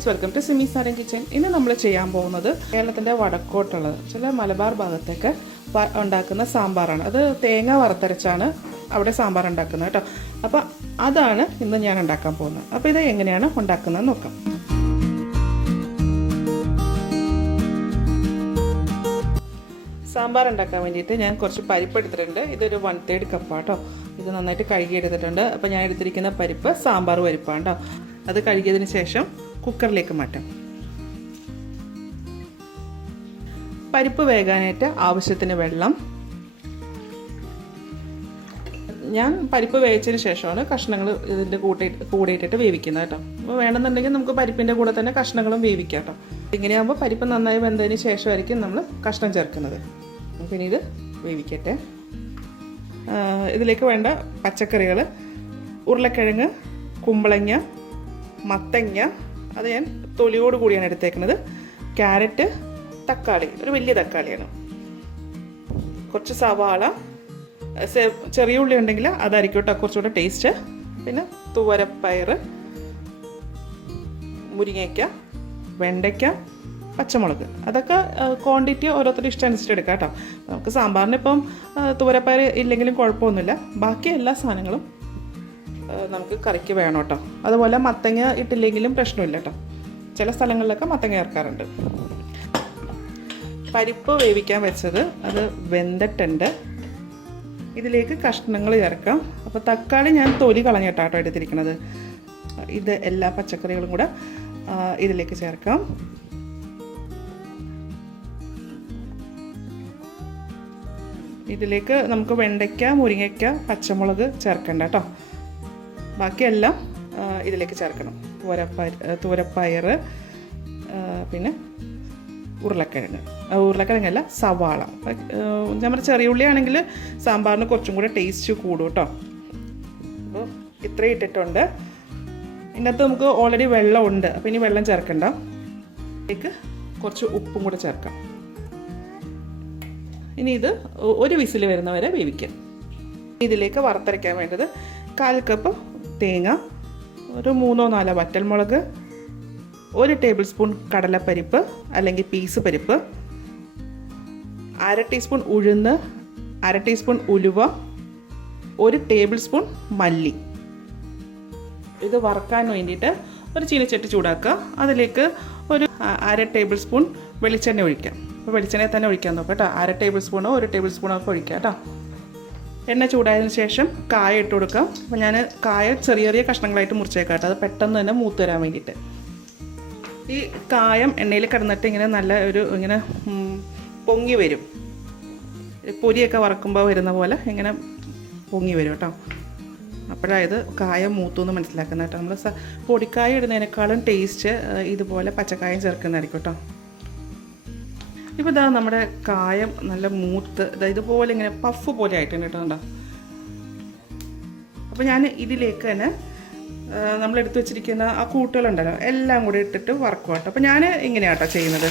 Friends, welcome to സിമീസ് നാടൻ kitchen. ഇന്ന് നമ്മൾ ചെയ്യാൻ പോകുന്നത് കേരളത്തിൻ്റെ വടക്കോട്ടുള്ളത് ചില മലബാർ ഭാഗത്തേക്ക് ഉണ്ടാക്കുന്ന സാമ്പാറാണ്. അത് തേങ്ങ വറുത്തരച്ചാണ് അവിടെ സാമ്പാർ ഉണ്ടാക്കുന്നത് കേട്ടോ. അപ്പോൾ അതാണ് ഇന്ന് ഞാൻ ഉണ്ടാക്കാൻ പോകുന്നത്. അപ്പോൾ ഇത് എങ്ങനെയാണ് ഉണ്ടാക്കുന്നത് നോക്കാം. സാമ്പാർ ഉണ്ടാക്കാൻ വേണ്ടിയിട്ട് ഞാൻ കുറച്ച് പരിപ്പ് എടുത്തിട്ടുണ്ട്. ഇതൊരു 1/3 കപ്പാട്ടോ. ഇത് നന്നായിട്ട് കഴുകി എടുത്തിട്ടുണ്ട്. അപ്പോൾ ഞാൻ എടുത്തിരിക്കുന്ന പരിപ്പ് സാമ്പാർ പരിപ്പാണ് കേട്ടോ. അത് കഴുകിയതിന് ശേഷം കുക്കറിലേക്ക് മാറ്റാം. പരിപ്പ് വേകാനായിട്ട് ആവശ്യത്തിന് വെള്ളം. ഞാൻ പരിപ്പ് വേവിച്ചതിന് ശേഷമാണ് കഷ്ണങ്ങൾ ഇതിൻ്റെ കൂടെ ഇട്ടിട്ട് വേവിക്കുന്നത് കേട്ടോ. അപ്പോൾ വേണമെന്നുണ്ടെങ്കിൽ നമുക്ക് പരിപ്പിൻ്റെ കൂടെ തന്നെ കഷ്ണങ്ങളും വേവിക്കാം കേട്ടോ. ഇങ്ങനെയാകുമ്പോൾ പരിപ്പ് നന്നായി വെന്തതിന് ശേഷമായിരിക്കും നമ്മൾ കഷ്ണം ചേർക്കുന്നത്. പിന്നെ ഇത് വേവിക്കട്ടെ. ഇതിലേക്ക് വേണ്ട പച്ചക്കറികൾ: ഉരുളക്കിഴങ്ങ്, കുമ്പളങ്ങ, മത്തങ്ങ, അത് ഞാൻ തൊലിയോട് കൂടിയാണ് എടുത്തേക്കുന്നത്, ക്യാരറ്റ്, തക്കാളി, ഒരു വലിയ തക്കാളിയാണ്, കുറച്ച് സവാള, ചെറിയ ഉള്ളി ഉണ്ടെങ്കിൽ അതായിരിക്കും കേട്ടോ കുറച്ചുകൂടെ ടേസ്റ്റ്, പിന്നെ തുവരപ്പയർ, മുരിങ്ങയ്ക്ക, വെണ്ടയ്ക്ക, പച്ചമുളക്. അതൊക്കെ ക്വാണ്ടിറ്റി ഓരോരുത്തരുടെ ഇഷ്ടം അനുസരിച്ച് എടുക്കാം കേട്ടോ. നമുക്ക് സാമ്പാറിന് ഇപ്പം തുവരപ്പയർ ഇല്ലെങ്കിലും കുഴപ്പമൊന്നുമില്ല. ബാക്കി എല്ലാ സാധനങ്ങളും നമുക്ക് കറിക്ക് വേണം കേട്ടോ. അതുപോലെ മത്തങ്ങ ഇട്ടില്ലെങ്കിലും പ്രശ്നമില്ല കേട്ടോ. ചില സ്ഥലങ്ങളിലൊക്കെ മത്തങ്ങ ചേർക്കാറുണ്ട്. പരിപ്പ് വേവിക്കാൻ വെച്ചത് അത് വെന്തിട്ടുണ്ട്. ഇതിലേക്ക് കഷ്ണങ്ങൾ ചേർക്കാം. അപ്പോൾ തക്കാളി ഞാൻ തൊലി കളഞ്ഞിട്ടാട്ടോ എടുത്തിരിക്കുന്നത്. ഇത് എല്ലാ പച്ചക്കറികളും കൂടെ ഇതിലേക്ക് ചേർക്കാം. ഇതിലേക്ക് നമുക്ക് വെണ്ടയ്ക്ക, മുരിങ്ങയ്ക്ക, പച്ചമുളക് ചേർക്കണ്ട കേട്ടോ. ബാക്കിയെല്ലാം ഇതിലേക്ക് ചേർക്കണം. തുവരപ്പയർ, പിന്നെ ഉരുളക്കിഴങ്ങല്ല, സവാള. നമ്മുടെ ചെറിയ ഉള്ളിയാണെങ്കിൽ സാമ്പാറിന് കുറച്ചും കൂടെ ടേസ്റ്റ് കൂടും കേട്ടോ. അപ്പോൾ ഇത്രയും ഇട്ടിട്ടുണ്ട്. ഇതിനകത്ത് നമുക്ക് ഓൾറെഡി വെള്ളം ഉണ്ട്, അപ്പോൾ ഇനി വെള്ളം ചേർക്കണ്ട. ഇതിലേക്ക് കുറച്ച് ഉപ്പും കൂടെ ചേർക്കാം. ഇനി ഇത് ഒരു വിസിൽ വരുന്നവരെ വേവിക്കാം. ഇതിലേക്ക് വറുത്തരയ്ക്കാൻ വേണ്ടത് 1/4 കപ്പ് തേങ്ങ, ഒരു 3-4 വറ്റൽമുളക്, 1 ടേബിൾ സ്പൂൺ കടലപ്പരിപ്പ് അല്ലെങ്കിൽ പീസ് പരിപ്പ്, 1/2 ടീസ്പൂൺ ഉഴുന്ന്, 1/2 ടീസ്പൂൺ ഉലുവ, 1 ടേബിൾ സ്പൂൺ മല്ലി. ഇത് വറുക്കാൻ വേണ്ടിയിട്ട് ഒരു ചീനച്ചട്ടി ചൂടാക്കുക. അതിലേക്ക് ഒരു 1/2 ടേബിൾ സ്പൂൺ വെളിച്ചെണ്ണ ഒഴിക്കാം. അപ്പോൾ വെളിച്ചെണ്ണയിൽ തന്നെ ഒഴിക്കാൻ നോക്കാം കേട്ടോ. 1/2 ടേബിൾ സ്പൂണോ 1 ടേബിൾ സ്പൂണോ ഒക്കെ ഒഴിക്കാം കേട്ടോ. എണ്ണ ചൂടായതിനു ശേഷം കായ ഇട്ട് കൊടുക്കാം. അപ്പോൾ ഞാൻ കായ ചെറിയ ചെറിയ കഷ്ണങ്ങളായിട്ട് മുറിച്ചേക്കാം കേട്ടോ. അത് പെട്ടെന്ന് തന്നെ മൂത്ത് വരാൻ വേണ്ടിയിട്ട്. ഈ കായം എണ്ണയിൽ കിടന്നിട്ട് ഇങ്ങനെ നല്ല ഇങ്ങനെ പൊങ്ങി വരും. പൊരിയൊക്കെ വറക്കുമ്പോൾ വരുന്ന പോലെ ഇങ്ങനെ പൊങ്ങി വരും കേട്ടോ. അപ്പോഴായത് കായം മൂത്തു എന്ന് മനസ്സിലാക്കുന്നത് കേട്ടോ. നമ്മൾ പൊടിക്കായ ഇടുന്നതിനേക്കാളും ടേസ്റ്റ് ഇതുപോലെ പച്ചക്കായം ചേർക്കുന്നതായിരിക്കും കേട്ടോ. ഇപ്പോൾ ഇതാ നമ്മുടെ കായം നല്ല മൂത്ത് ഇതുപോലെ ഇങ്ങനെ പഫ് പോലെ ആയിട്ടുണ്ട് കേട്ടോ. അപ്പോൾ ഞാൻ ഇതിലേക്ക് തന്നെ നമ്മൾ എടുത്തു വെച്ചിരിക്കുന്ന ആ കൂട്ടുകളുണ്ടല്ലോ എല്ലാം കൂടി ഇട്ടിട്ട് വറക്കുക കേട്ടോ. അപ്പോൾ ഞാൻ ഇങ്ങനെയാട്ടോ ചെയ്യുന്നത്.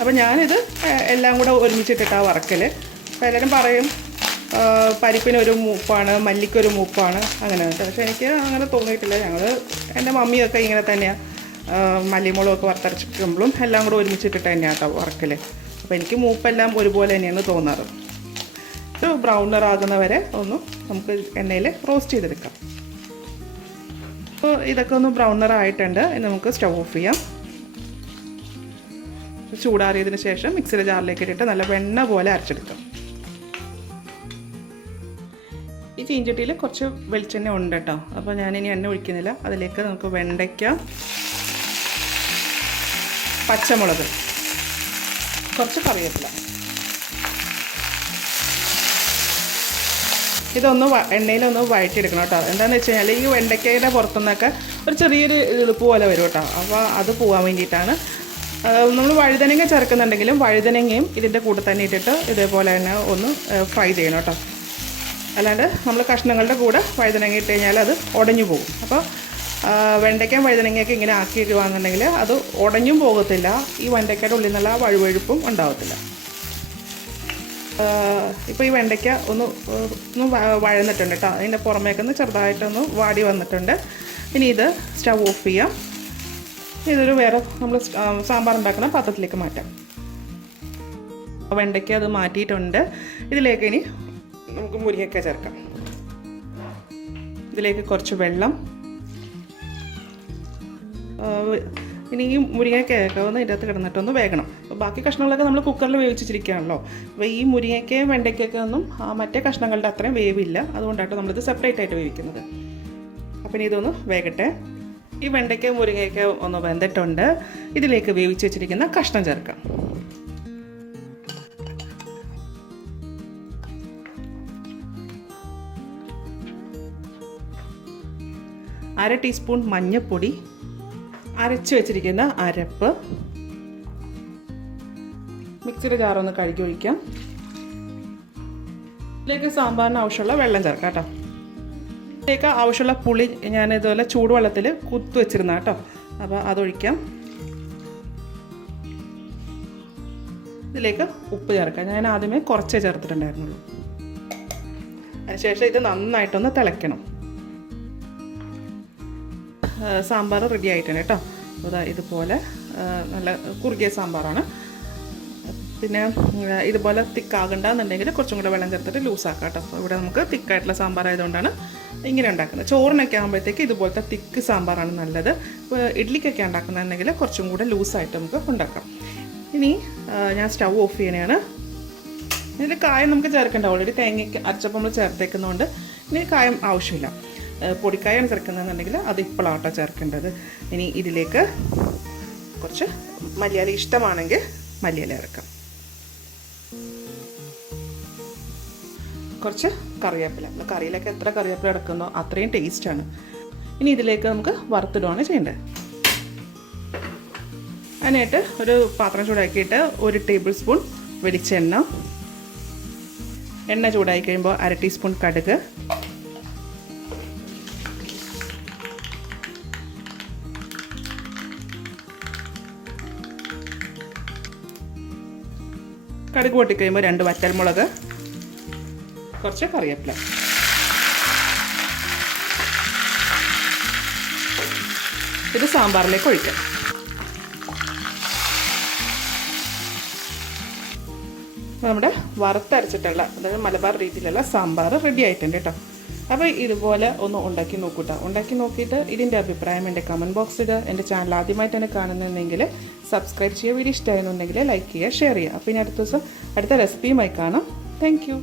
അപ്പോൾ ഞാനിത് എല്ലാം കൂടെ ഒരുമിച്ചിട്ടിട്ടാണ് വറക്കൽ. അപ്പോൾ എല്ലാവരും പറയും പരിപ്പിനൊരു മൂപ്പാണ്, മല്ലിക്കൊരു മൂപ്പാണ് അങ്ങനെ. പക്ഷേ എനിക്ക് അങ്ങനെ തോന്നിയിട്ടില്ല. എൻ്റെ മമ്മിയൊക്കെ ഇങ്ങനെ തന്നെയാണ് മല്ലിമുളകൊക്കെ വറുത്തരച്ചിട്ടുമ്പോഴും എല്ലാം കൂടെ ഒരുമിച്ചിട്ടിട്ട് തന്നെയാണ് കേട്ടോ വറക്കൽ. അപ്പോൾ എനിക്ക് മൂപ്പെല്ലാം ഒരുപോലെ തന്നെയാണ് തോന്നാറ്. ഇത് ബ്രൗൺ നിറാകുന്നവരെ ഒന്ന് നമുക്ക് എണ്ണയിൽ റോസ്റ്റ് ചെയ്തെടുക്കാം. അപ്പോൾ ഇതൊക്കെ ഒന്ന് ബ്രൗൺ നിറായിട്ടുണ്ട്. ഇനി നമുക്ക് സ്റ്റവ് ഓഫ് ചെയ്യാം. ചൂടാറിയതിന് ശേഷം മിക്സിയുടെ ജാറിലേക്ക് ഇട്ടിട്ട് നല്ല വെണ്ണ പോലെ അരച്ചെടുക്കാം. ഈ ചീഞ്ചട്ടിയിൽ കുറച്ച് വെളിച്ചെണ്ണ ഉണ്ട് കേട്ടോ. അപ്പോൾ ഞാനിനി എണ്ണ ഒഴിക്കുന്നില്ല. അതിലേക്ക് നമുക്ക് വെണ്ടയ്ക്ക, പച്ചമുളക്, കുറച്ച് കറിവേപ്പില, ഇതൊന്ന് എണ്ണയിലൊന്ന് വഴറ്റിയെടുക്കണം കേട്ടോ. എന്താണെന്ന് വെച്ച് കഴിഞ്ഞാൽ ഈ വെണ്ടയ്ക്കയുടെ പുറത്തുനിന്നൊക്കെ ഒരു ചെറിയൊരു എളുപ്പ് പോലെ വരും കേട്ടോ. അപ്പോൾ അത് പോകാൻ വേണ്ടിയിട്ടാണ്. നമ്മൾ വഴുതനങ്ങ ചേർക്കുന്നുണ്ടെങ്കിലും വഴുതനങ്ങയും ഇതിൻ്റെ കൂടെ തന്നെ ഇട്ടിട്ട് ഇതേപോലെ തന്നെ ഒന്ന് ഫ്രൈ ചെയ്യണം കേട്ടോ. അല്ലാണ്ട് നമ്മൾ കഷ്ണങ്ങളുടെ കൂടെ വഴുതനങ്ങ ഇട്ട് കഴിഞ്ഞാൽ അത് ഉടഞ്ഞു പോകും. അപ്പോൾ വെണ്ടയ്ക്ക വഴുതനങ്ങയൊക്കെ ഇങ്ങനെ ആക്കിയിടുകയാണെന്നുണ്ടെങ്കിൽ അത് ഉടഞ്ഞും പോകത്തില്ല, ഈ വെണ്ടയ്ക്കയുടെ ഉള്ളിൽ നിന്നുള്ള വഴുവഴുപ്പും ഉണ്ടാകത്തില്ല. ഇപ്പോൾ ഈ വെണ്ടയ്ക്ക ഒന്ന് വഴന്നിട്ടുണ്ട് കേട്ടോ, അതിൻ്റെ പുറമേക്കൊന്ന് ചെറുതായിട്ടൊന്ന് വാടി വന്നിട്ടുണ്ട്. ഇനി ഇത് സ്റ്റവ് ഓഫ് ചെയ്യാം. ഇതൊരു വേറെ നമ്മൾ സാമ്പാർ ഉണ്ടാക്കുന്ന പാത്രത്തിലേക്ക് മാറ്റാം. വെണ്ടയ്ക്ക അത് മാറ്റിയിട്ടുണ്ട്. ഇതിലേക്ക് ഇനി നമുക്ക് മുരിങ്ങയ്ക്ക ചേർക്കാം. ഇതിലേക്ക് കുറച്ച് വെള്ളം. ഇനി ഈ മുരിങ്ങയ്ക്കയൊക്കെ ഒന്ന് ഇതിൻ്റെ അകത്ത് കിടന്നിട്ടൊന്ന് വേകണം. അപ്പോൾ ബാക്കി കഷ്ണങ്ങളൊക്കെ നമ്മൾ കുക്കറിൽ വേവിച്ചിരിക്കുകയാണല്ലോ. അപ്പോൾ ഈ മുരിങ്ങയ്ക്കയും വെണ്ടയ്ക്കൊക്കെ ഒന്നും മറ്റേ കഷ്ണങ്ങളുടെ അത്രയും വേവില്ല, അതുകൊണ്ടാണ് നമ്മളിത് സെപ്പറേറ്റ് ആയിട്ട് വേവിക്കുന്നത്. അപ്പോൾ ഇനി ഇതൊന്ന് വേകട്ടെ. ഈ വെണ്ടയ്ക്ക മുരിങ്ങയ്ക്ക ഒന്ന് വെന്തിട്ടുണ്ട്. ഇതിലേക്ക് വേവിച്ച് വെച്ചിരിക്കുന്ന കഷ്ണം ചേർക്കാം. അര ടീസ്പൂൺ മഞ്ഞൾപ്പൊടി, അരച്ച് വെച്ചിരിക്കുന്ന അരപ്പ്, മിക്സിയുടെ ജാറൊന്ന് കഴുകി ഒഴിക്കാം. ഇതിലേക്ക് സാമ്പാറിന് ആവശ്യമുള്ള വെള്ളം ചേർക്കാം കേട്ടോ. ഇതിലേക്ക് ആവശ്യമുള്ള പുളി ഞാൻ ഇതുപോലെ ചൂടുവെള്ളത്തിൽ കുത്തു വെച്ചിരുന്ന കേട്ടോ, അപ്പോൾ അതൊഴിക്കാം. ഇതിലേക്ക് ഉപ്പ് ചേർക്കാം. ഞാൻ ആദ്യമേ കുറച്ചേ ചേർത്തിട്ടുണ്ടായിരുന്നുള്ളൂ. അതിനുശേഷം ഇത് നന്നായിട്ടൊന്ന് തിളയ്ക്കണം. സാമ്പാർ റെഡി ആയിട്ടുണ്ട് കേട്ടോ. അതാ ഇതുപോലെ നല്ല കുറുകിയ സാമ്പാറാണ്. പിന്നെ ഇതുപോലെ തിക്കാകണ്ടെന്നുണ്ടെങ്കിൽ കുറച്ചും കൂടെ വെള്ളം ചേർത്തിട്ട് ലൂസാക്കാം കേട്ടോ. അപ്പോൾ ഇവിടെ നമുക്ക് തിക്കായിട്ടുള്ള സാമ്പാർ ആയതുകൊണ്ടാണ് ഇങ്ങനെ ഉണ്ടാക്കുന്നത്. ചോറിനൊക്കെ ആകുമ്പോഴത്തേക്ക് ഇതുപോലത്തെ തിക്ക് സാമ്പാറാണ് നല്ലത്. ഇപ്പോൾ ഇഡ്ലിക്കൊക്കെ ഉണ്ടാക്കുന്നുണ്ടെങ്കിൽ കുറച്ചും കൂടെ ലൂസായിട്ട് നമുക്ക് ഉണ്ടാക്കാം. ഇനി ഞാൻ സ്റ്റവ് ഓഫ് ചെയ്യണതാണ്. ഇതിൽ കായം നമുക്ക് ചേർക്കേണ്ട, ഓൾറെഡി തേങ്ങയ്ക്ക് അരച്ചപ്പോൾ നമ്മൾ ചേർത്തേക്കുന്നതുകൊണ്ട് ഇനി കായം ആവശ്യമില്ല. പൊടിക്കായാണ് ചേർക്കുന്നതെന്നുണ്ടെങ്കിൽ അത് ഇപ്പോഴാട്ടോ ചേർക്കേണ്ടത്. ഇനി ഇതിലേക്ക് കുറച്ച് മല്ലിയില, ഇഷ്ടമാണെങ്കിൽ മല്ലിയില ഇറക്കാം. കുറച്ച് കറിവേപ്പില, നമ്മൾ കറിയിലൊക്കെ എത്ര കറിവേപ്പില ഇറക്കുന്നോ അത്രയും ടേസ്റ്റാണ്. ഇനി ഇതിലേക്ക് നമുക്ക് വറുത്തിടുകയാണ് ചെയ്യേണ്ടത്. അതിനായിട്ട് ഒരു പാത്രം ചൂടാക്കിയിട്ട് 1 ടേബിൾ സ്പൂൺ വെളിച്ചെണ്ണ, എണ്ണ ചൂടായി കഴിയുമ്പോൾ അര ടീസ്പൂൺ കടുക്, കടുക് പൊട്ടിക്കഴിയുമ്പോൾ 2 വറ്റൽമുളക്, കുറച്ച് കറിവേപ്പില. ഇത് സാമ്പാറിലേക്ക് ഒഴിക്കാം. നമ്മുടെ വറുത്തരച്ചിട്ടുള്ള, അതായത് മലബാർ രീതിയിലുള്ള സാമ്പാർ റെഡി ആയിട്ടുണ്ട് കേട്ടോ. അപ്പോൾ ഇതുപോലെ ഒന്ന് ഉണ്ടാക്കി നോക്കൂട്ടോ. ഉണ്ടാക്കി നോക്കിയിട്ട് ഇതിൻ്റെ അഭിപ്രായം എൻ്റെ കമൻറ്റ് ബോക്സിൽ, എൻ്റെ ചാനൽ ആദ്യമായിട്ടാണ് കാണുന്നതെങ്കിൽ സബ്സ്ക്രൈബ് ചെയ്യുക. വീഡിയോ ഇഷ്ടമായെന്നുണ്ടെങ്കിൽ ലൈക്ക് ചെയ്യുക, ഷെയർ ചെയ്യുക. അപ്പോൾ ഇനി അടുത്ത ദിവസം അടുത്ത റെസിപ്പിയുമായി കാണാം. Thank you.